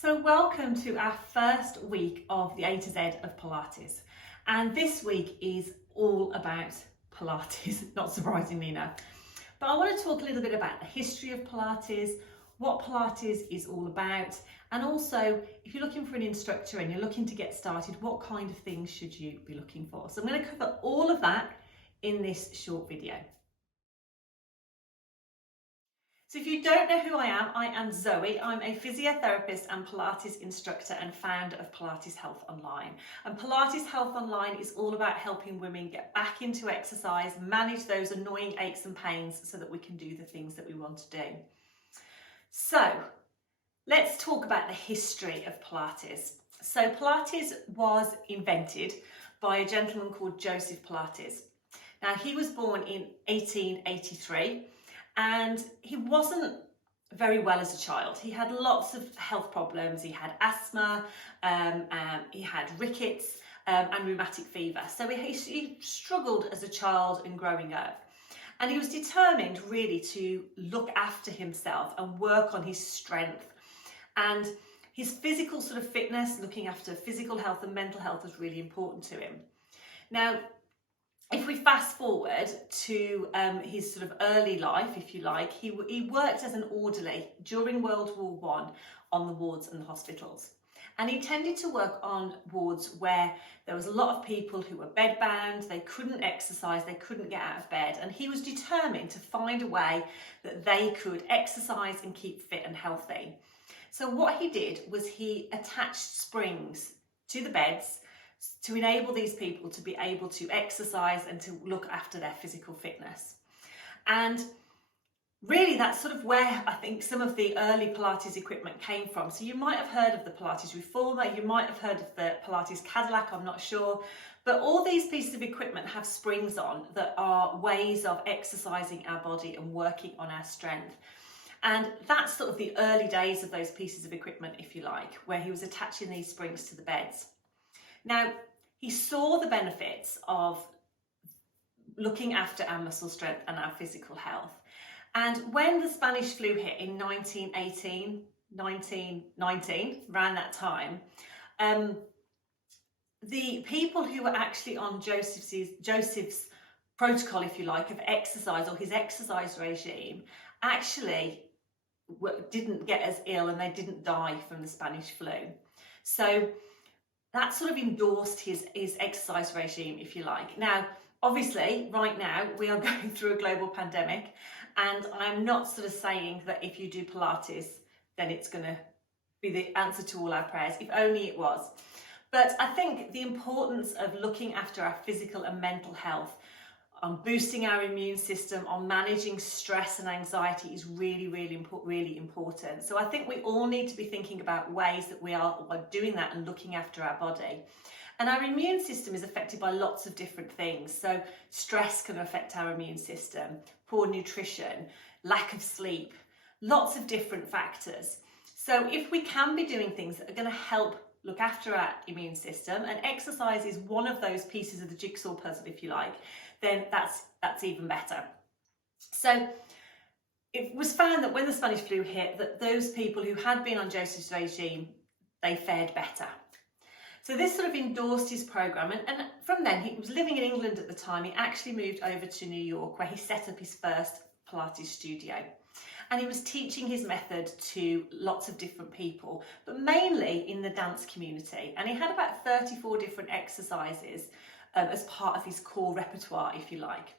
So welcome to our first week of the A to Z of Pilates. And this week is all about Pilates, not surprisingly enough. But I want to talk a little bit about the history of Pilates, what Pilates is all about, and also if you're looking for an instructor and you're looking to get started, what kind of things should you be looking for? So I'm going to cover all of that in this short video. So if you don't know who I am Zoe. I'm a physiotherapist and Pilates instructor and founder of Pilates Health Online. And Pilates Health Online is all about helping women get back into exercise, manage those annoying aches and pains so that we can do the things that we want to do. So let's talk about the history of Pilates. So Pilates was invented by a gentleman called Joseph Pilates. Now he was born in 1883. And he wasn't very well as a child. He had lots of health problems. He had asthma, he had rickets and rheumatic fever. So he struggled as a child and growing up. And he was determined really to look after himself and work on his strength. And his physical sort of fitness, looking after physical health and mental health was really important to him. Now, if we fast forward to his sort of early life, if you like, he worked as an orderly during World War I on the wards and the hospitals. And he tended to work on wards where there was a lot of people who were bedbound, they couldn't exercise, they couldn't get out of bed. And he was determined to find a way that they could exercise and keep fit and healthy. So what he did was he attached springs to the beds to enable these people to be able to exercise and to look after their physical fitness. And really that's sort of where I think some of the early Pilates equipment came from. So you might have heard of the Pilates Reformer, you might have heard of the Pilates Cadillac, I'm not sure. But all these pieces of equipment have springs on that are ways of exercising our body and working on our strength. And that's sort of the early days of those pieces of equipment, if you like, where he was attaching these springs to the beds. Now, he saw the benefits of looking after our muscle strength and our physical health. And when the Spanish flu hit in 1919, around that time, the people who were actually on Joseph's protocol, if you like, of exercise or his exercise regime, actually didn't get as ill and they didn't die from the Spanish flu. So that sort of endorsed his exercise regime, if you like. Now, obviously, right now, we are going through a global pandemic, and I'm not sort of saying that if you do Pilates, then it's going to be the answer to all our prayers, if only it was. But I think the importance of looking after our physical and mental health, on boosting our immune system, on managing stress and anxiety is really important. So I think we all need to be thinking about ways that we are doing that and looking after our body. And our immune system is affected by lots of different things. So stress can affect our immune system, poor nutrition, lack of sleep, lots of different factors. So if we can be doing things that are going to help look after our immune system, and exercise is one of those pieces of the jigsaw puzzle, if you like, then that's even better. So it was found that when the Spanish flu hit, that those people who had been on Joseph's regime, they fared better. So this sort of endorsed his program, and from then, he was living in England at the time, he actually moved over to New York where he set up his first Pilates studio. And he was teaching his method to lots of different people, but mainly in the dance community. And he had about 34 different exercises as part of his core repertoire, if you like.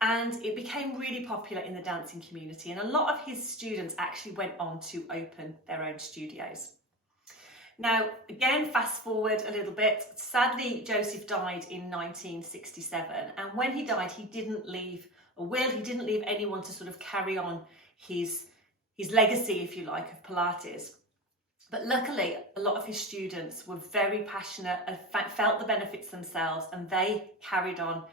And it became really popular in the dancing community. And a lot of his students actually went on to open their own studios. Now, again, fast forward a little bit. Sadly, Joseph died in 1967. And when he died, he didn't leave a will, he didn't leave anyone to sort of carry on his legacy, if you like, of Pilates. But luckily, a lot of his students were very passionate and felt the benefits themselves, and they carried on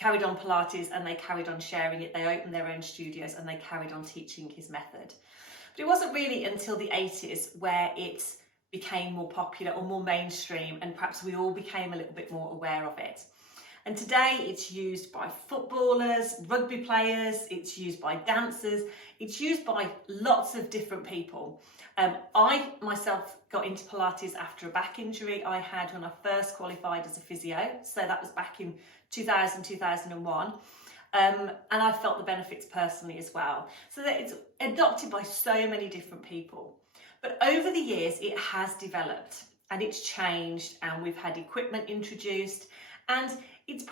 Pilates and they carried on sharing it. They opened their own studios and they carried on teaching his method. But it wasn't really until the 80s where it became more popular or more mainstream, and perhaps we all became a little bit more aware of it. And today it's used by footballers, rugby players, it's used by dancers, it's used by lots of different people. I myself got into Pilates after a back injury I had when I first qualified as a physio. So that was back in 2000, 2001. And I felt the benefits personally as well. So that it's adopted by so many different people. But over the years, it has developed and it's changed, and we've had equipment introduced, and there's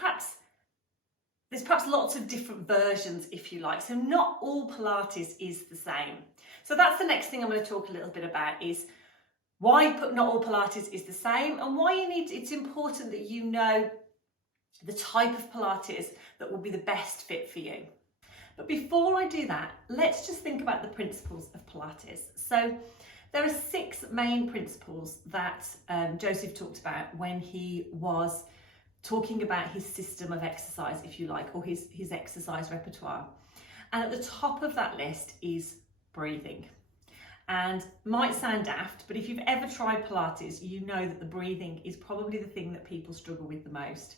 perhaps lots of different versions, if you like. So not all Pilates is the same. So that's the next thing I'm going to talk a little bit about, is why not all Pilates is the same, and why it's important that you know the type of Pilates that will be the best fit for you. But before I do that, let's just think about the principles of Pilates. So there are 6 main principles that Joseph talked about when he was talking about his system of exercise, if you like, or his exercise repertoire. And at the top of that list is breathing. And might sound daft, but if you've ever tried Pilates, you know that the breathing is probably the thing that people struggle with the most.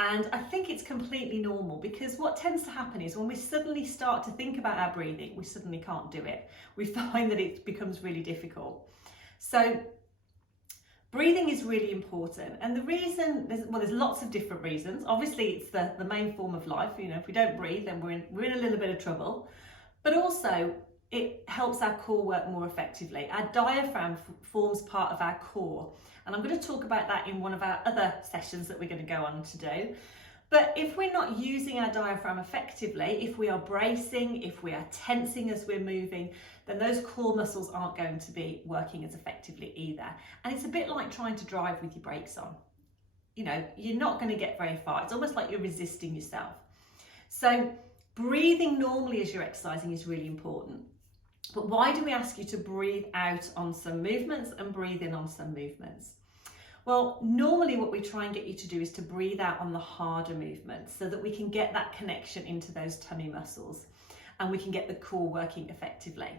And I think it's completely normal, because what tends to happen is when we suddenly start to think about our breathing, we suddenly can't do it. We find that it becomes really difficult. So breathing is really important. And the reason, there's lots of different reasons. Obviously, it's the main form of life. You know, if we don't breathe, then we're in a little bit of trouble. But also, it helps our core work more effectively. Our diaphragm forms part of our core. And I'm going to talk about that in one of our other sessions that we're going to go on to do. But if we're not using our diaphragm effectively, if we are bracing, if we are tensing as we're moving, then those core muscles aren't going to be working as effectively either. And it's a bit like trying to drive with your brakes on. You know, you're not going to get very far. It's almost like you're resisting yourself. So breathing normally as you're exercising is really important. But why do we ask you to breathe out on some movements and breathe in on some movements? Well, normally what we try and get you to do is to breathe out on the harder movements so that we can get that connection into those tummy muscles and we can get the core working effectively.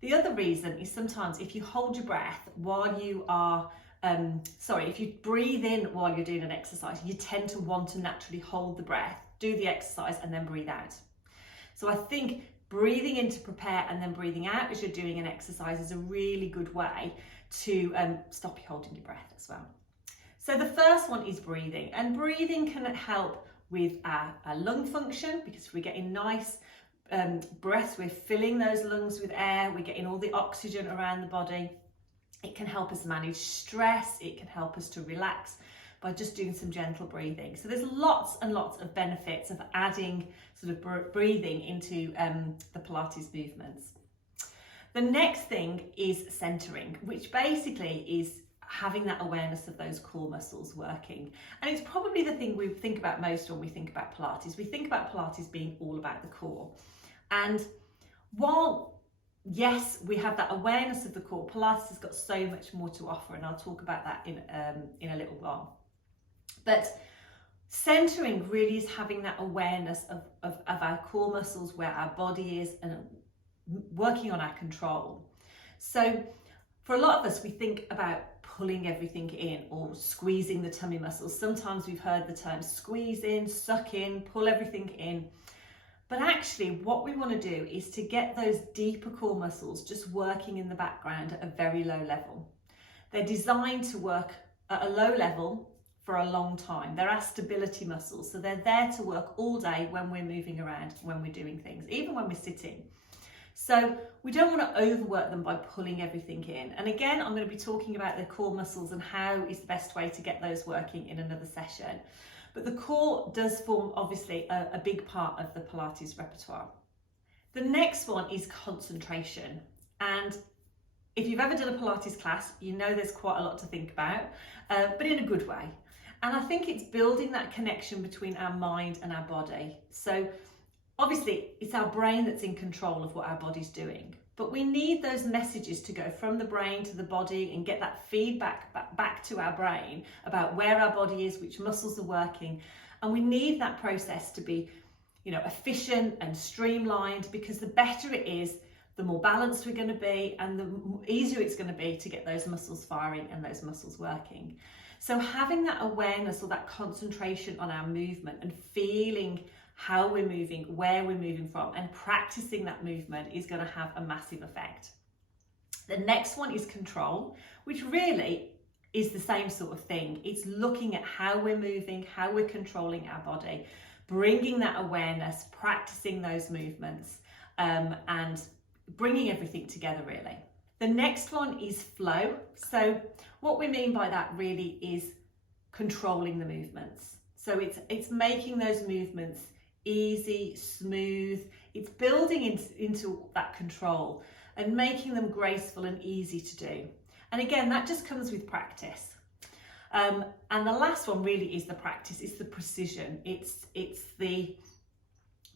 The other reason is sometimes if you hold your breath while you are, if you breathe in while you're doing an exercise, you tend to want to naturally hold the breath, do the exercise and then breathe out. So I think breathing in to prepare and then breathing out as you're doing an exercise is a really good way to stop you holding your breath as well. So the first one is breathing, and breathing can help with our lung function, because we're getting nice breaths, we're filling those lungs with air, we're getting all the oxygen around the body. It can help us manage stress, it can help us to relax by just doing some gentle breathing. So there's lots and lots of benefits of adding sort of breathing into the Pilates movements. The next thing is centering, which basically is having that awareness of those core muscles working. And it's probably the thing we think about most when we think about Pilates. We think about Pilates being all about the core. And while, yes, we have that awareness of the core, Pilates has got so much more to offer, and I'll talk about that in a little while. But centering really is having that awareness of our core muscles, where our body is, and working on our control. So for a lot of us, we think about pulling everything in or squeezing the tummy muscles. Sometimes we've heard the term squeeze in, suck in, pull everything in. But actually what we want to do is to get those deeper core muscles just working in the background at a very low level. They're designed to work at a low level for a long time. They're our stability muscles. So they're there to work all day when we're moving around, when we're doing things, even when we're sitting. So we don't want to overwork them by pulling everything in. And again, I'm going to be talking about the core muscles and how is the best way to get those working in another session. But the core does form obviously a big part of the Pilates repertoire. The next one is concentration. And if you've ever done a Pilates class, you know there's quite a lot to think about, but in a good way. And I think it's building that connection between our mind and our body. So obviously, it's our brain that's in control of what our body's doing, but we need those messages to go from the brain to the body and get that feedback back to our brain about where our body is, which muscles are working. And we need that process to be, efficient and streamlined, because the better it is, the more balanced we're going to be and the easier it's going to be to get those muscles firing and those muscles working. So having that awareness or that concentration on our movement and feeling how we're moving, where we're moving from, and practicing that movement is going to have a massive effect. The next one is control, which really is the same sort of thing. It's looking at how we're moving, how we're controlling our body, bringing that awareness, practicing those movements, and bringing everything together really. The next one is flow. So what we mean by that really is controlling the movements. So it's making those movements easy, smooth. It's building into that control and making them graceful and easy to do. And again, that just comes with practice. And the last one really is the practice. It's the precision. It's the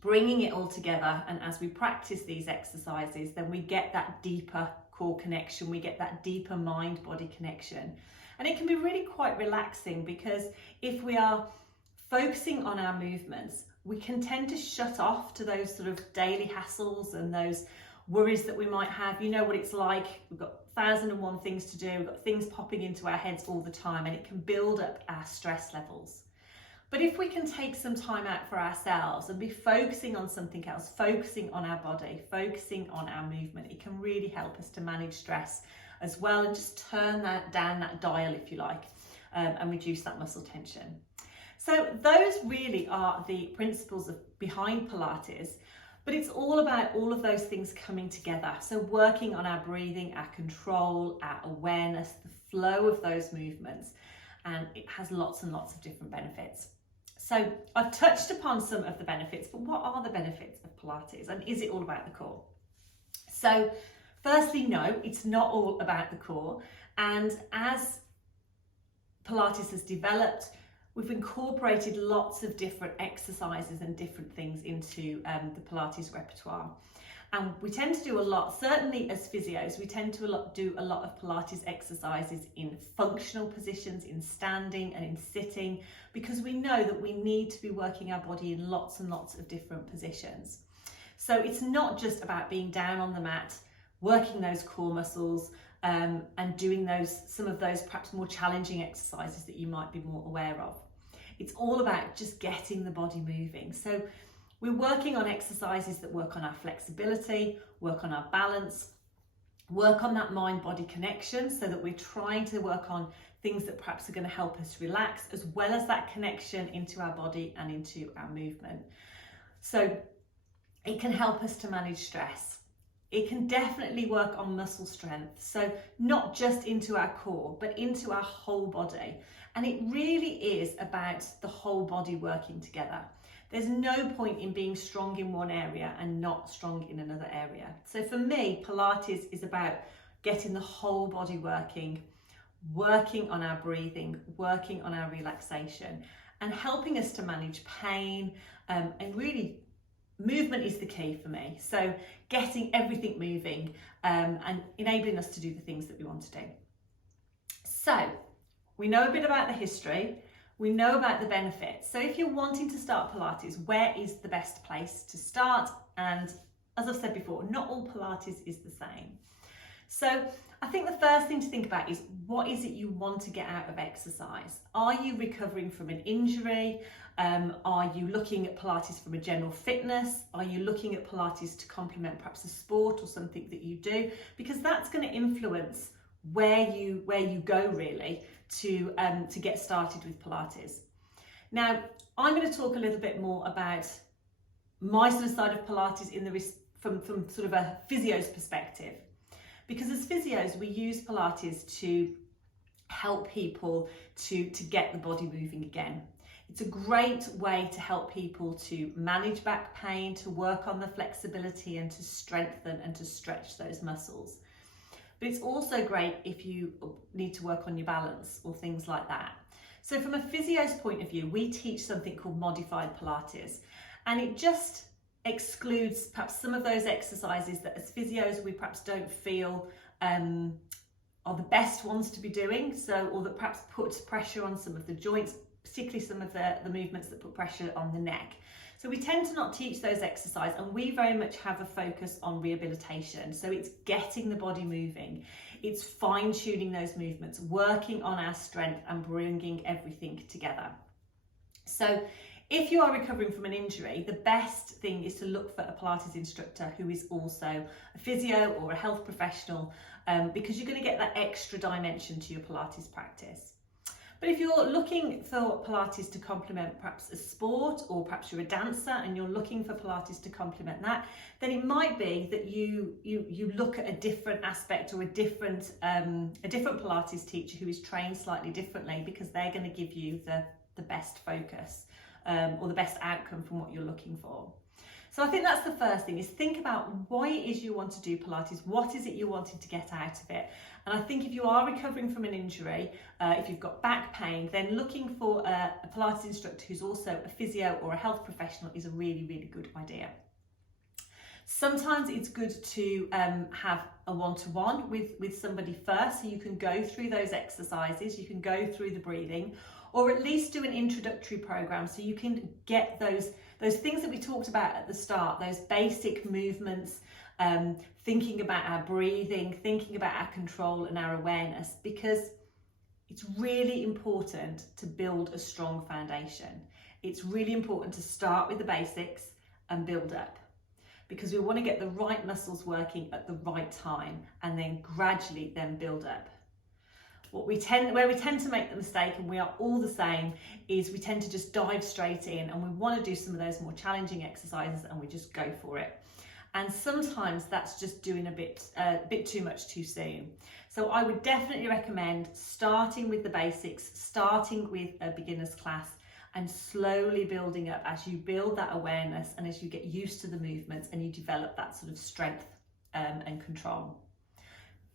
bringing it all together. And as we practice these exercises, then we get that deeper core connection. We get that deeper mind-body connection. And it can be really quite relaxing, because if we are focusing on our movements, we can tend to shut off to those sort of daily hassles and those worries that we might have. You know what it's like. We've got 1,001 things to do. We've got things popping into our heads all the time, and it can build up our stress levels. But if we can take some time out for ourselves and be focusing on something else, focusing on our body, focusing on our movement, it can really help us to manage stress as well, and just turn down that dial, if you like, and reduce that muscle tension. So those really are the principles behind Pilates. But it's all about all of those things coming together. So working on our breathing, our control, our awareness, the flow of those movements, and it has lots and lots of different benefits. So I've touched upon some of the benefits, but what are the benefits of Pilates, and is it all about the core? So firstly, no, it's not all about the core. And as Pilates has developed, we've incorporated lots of different exercises and different things into the Pilates repertoire. And we tend to do a lot, certainly as physios, we tend to do a lot of Pilates exercises in functional positions, in standing and in sitting, because we know that we need to be working our body in lots and lots of different positions. So it's not just about being down on the mat, working those core muscles, and doing some of those perhaps more challenging exercises that you might be more aware of. It's all about just getting the body moving. So we're working on exercises that work on our flexibility, work on our balance, work on that mind-body connection, so that we're trying to work on things that perhaps are going to help us relax, as well as that connection into our body and into our movement. So it can help us to manage stress. It can definitely work on muscle strength. So not just into our core, but into our whole body. And it really is about the whole body working together. There's no point in being strong in one area and not strong in another area. So for me, Pilates is about getting the whole body working on our breathing, working on our relaxation, and helping us to manage pain. And really, movement is the key for me. So getting everything moving and enabling us to do the things that we want to do. So we know a bit about the history. We know about the benefits. So if you're wanting to start Pilates, where is the best place to start? And as I've said before, not all Pilates is the same. So I think the first thing to think about is, what is it you want to get out of exercise? Are you recovering from an injury? Are you looking at Pilates from a general fitness? Are you looking at Pilates to complement perhaps a sport or something that you do? Because that's going to influence where you go really to get started with Pilates. Now, I'm going to talk a little bit more about my sort of side of Pilates from sort of a physio's perspective, because as physios we use Pilates to help people to get the body moving again. It's a great way to help people to manage back pain, to work on the flexibility and to strengthen and to stretch those muscles. But it's also great if you need to work on your balance or things like that. So from a physio's point of view, we teach something called modified Pilates, and it just excludes perhaps some of those exercises that as physios we perhaps don't feel are the best ones to be doing, or that perhaps puts pressure on some of the joints, particularly some of the movements that put pressure on the neck. So we tend to not teach those exercises, and we very much have a focus on rehabilitation. So it's getting the body moving. It's fine-tuning those movements, working on our strength and bringing everything together. So if you are recovering from an injury, the best thing is to look for a Pilates instructor who is also a physio or a health professional, because you're going to get that extra dimension to your Pilates practice. But if you're looking for Pilates to complement perhaps a sport, or perhaps you're a dancer and you're looking for Pilates to complement that, then it might be that you look at a different aspect, or a different Pilates teacher who is trained slightly differently, because they're going to give you the best focus, or the best outcome from what you're looking for. So I think that's the first thing, is think about why it is you want to do Pilates. What is it you're wanting to get out of it? And I think if you are recovering from an injury, if you've got back pain, then looking for a Pilates instructor who's also a physio or a health professional is a really, really good idea. Sometimes it's good to have a one-to-one with somebody first, so you can go through those exercises, you can go through the breathing, or at least do an introductory program so you can get those things that we talked about at the start, those basic movements, thinking about our breathing, thinking about our control and our awareness, because it's really important to build a strong foundation. It's really important to start with the basics and build up, because we want to get the right muscles working at the right time and then gradually then build up. Where we tend to make the mistake, and we are all the same, is we tend to just dive straight in, and we want to do some of those more challenging exercises and we just go for it. And sometimes that's just doing a bit too much too soon. So I would definitely recommend starting with the basics, starting with a beginner's class, and slowly building up as you build that awareness and as you get used to the movements and you develop that sort of strength and control.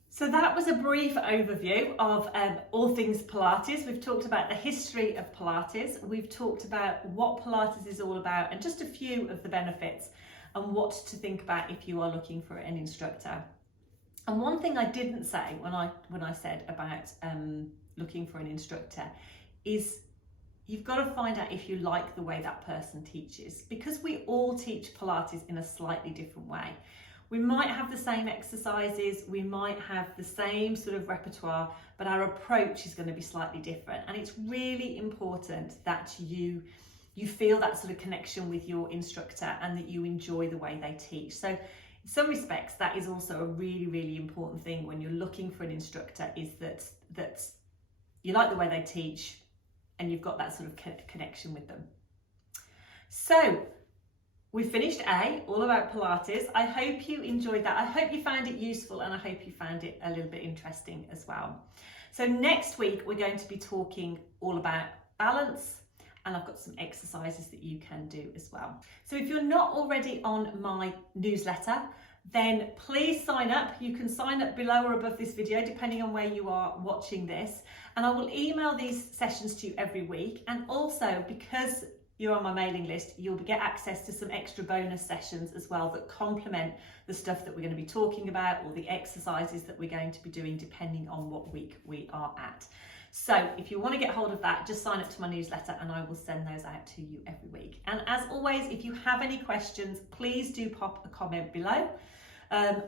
So that was a brief overview of all things Pilates. We've talked about the history of Pilates. We've talked about what Pilates is all about and just a few of the benefits and what to think about if you are looking for an instructor. And one thing I didn't say when I said about looking for an instructor is you've got to find out if you like the way that person teaches, because we all teach Pilates in a slightly different way. We might have the same exercises, we might have the same sort of repertoire, but our approach is going to be slightly different. And it's really important that you feel that sort of connection with your instructor and that you enjoy the way they teach. So in some respects, that is also a really, really important thing when you're looking for an instructor, is that you like the way they teach and you've got that sort of connection with them. So we finished A, all about Pilates. I hope you enjoyed that. I hope you found it useful, and I hope you found it a little bit interesting as well. So next week, we're going to be talking all about balance, and I've got some exercises that you can do as well. So if you're not already on my newsletter, then please sign up. You can sign up below or above this video, depending on where you are watching this. And I will email these sessions to you every week. And also, because you're on my mailing list, you'll get access to some extra bonus sessions as well that complement the stuff that we're going to be talking about, or the exercises that we're going to be doing, depending on what week we are at. So if you want to get hold of that, just sign up to my newsletter and I will send those out to you every week. And as always, if you have any questions, please do pop a comment below. And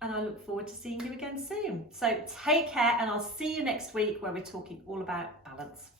I look forward to seeing you again soon. So take care, and I'll see you next week where we're talking all about balance.